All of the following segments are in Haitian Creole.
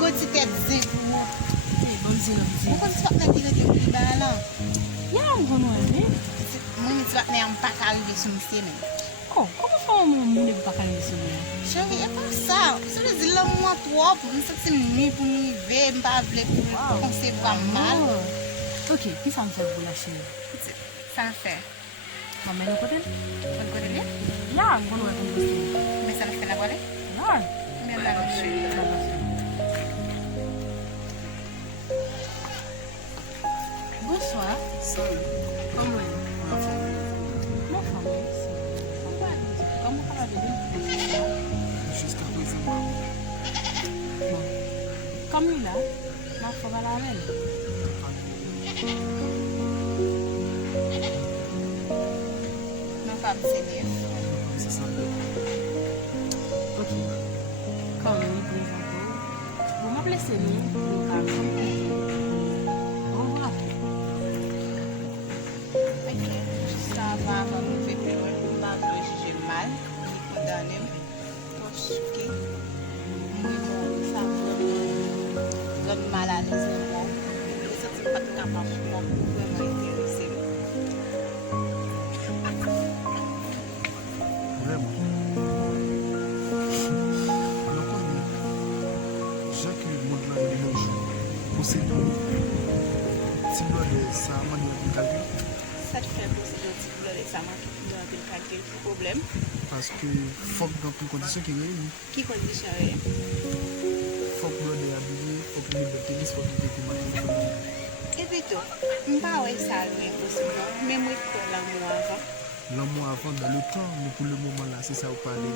Go ti tèt zin pou mwen. Bon zin ap Mwen zin. kon ti wak nan di rete pou li ba lan. Ya m konon ane. Mwen ti wak nan yon pa karive sou msye men. Oh, koman fa moun moun e pa kane si mwen? Chéri, e pa sa. Se le di lan mwen trop. Mwen se ti mni pou mni ve, mpa vle pou konsevo mal. Ok, ki sa m fè pou la chéri? Sa fè. Ma men nou kote? Kon kote li? Ya, m konon ane kon kote. Mwen sa le fè la wale? Ya. Mwen la wale chéri. Bonsoir. Salut. Comment est? Ma femme. Ma femme, merci. Comment ça va bien? Jusqu'à présent, pas. Bon. Comme lui là, ma femme va la même. Mwen pa mse C'est ça. Ok. Comme lui, par exemple. Vous m'appelez Céline, vous m'appelez. Au revoir. Ok. Sa va avan mwen fe pe lwen pou mwen vle jije mal. Mwen kondane mwen. Poske mwen sa mwen mal a lez mwen. Mwen se ti pat kapap mwen pou vreman interese mwen. Vraiment. Donc, Jacques, moi, je l'ai dit, posséder. Si vous avez ça, manuel de calcul, Sa te fè pou se do ti pou lade sa man ki pou lade l kalkel pou problem. parce que faut que dans une condition qui est réunie, Ki kondisyon re? faut que vous l'ayez habillé, faut que vous l'ayez tennis, faut que vous l'ayez E pito, mpa wè sa lwen posibon. Men mwen kwen lan mou avan. l'amour avant dans le temps, mais pour le moment là, c'est ça vous parlez.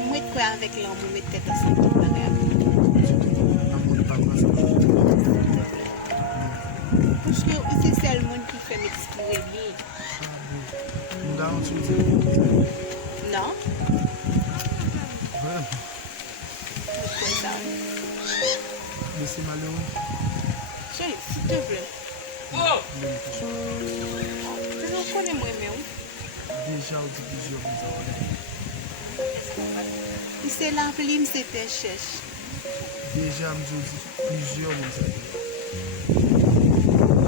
Mwen kwen avèk lan mou met tèt asan tout bagay. L'amour n'est pas comme ça. Pouske ou se sel moun ki fè m'ekskire li. Nous garantissons. Non? Vraiment. Mwen kwen sa. Mais c'est malheureux. Chéri, s'il te plè. Tu nou konen mwen mè ou? Déjà, on dit plusieurs fois. Ou se lan pli mse te chèche. Déjà, on dit plusieurs fois.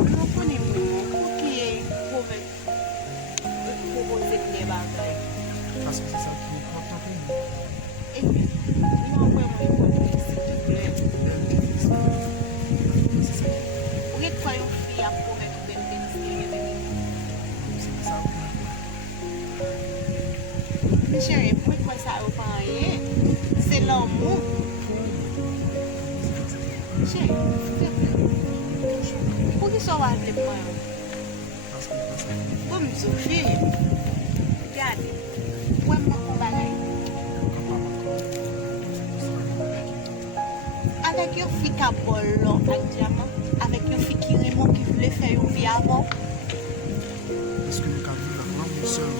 Nou konen mwen mè ou? Ou ki e propose mne bagay. Parce que c'est ça qui est important pour nous. E pi, nou mwen mwen konen, s'il te plè. C'est ça qui est Ou get kwa yon fi ap promet ou ben ekskire de mi. c'est ça pour nous. Men chéri, mwen kwen sa ou pa anye. Se lan mou. Chéri, s'il te plè. Pou ki so wale mwen ou? Parce que c'est ça qui est Pou msou chéri. Gade, mwen mwen kon bagay. Avec yon fi ka bol lò ak diamant, avec yon fi ki remon ki vle fè yon vi avon, Est-ce que nous avons la grande sœur?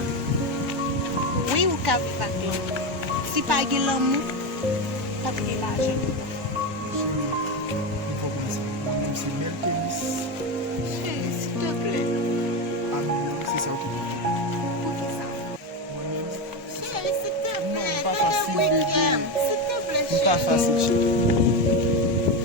oui ou ka vi pak lò. Si pa ge lan mou, pa ge l'ajen. Il faut commencer. Moi-même, c'est Mel Tennis. Chéri, s'il te plè. Amour, c'est ça qui est. Pou ki sa? Moi-même, Chéri, s'il te plè. Non, pas Fè le facile, week-end. bébé. S'il te plè, c'est pas chéri. facile, chérie.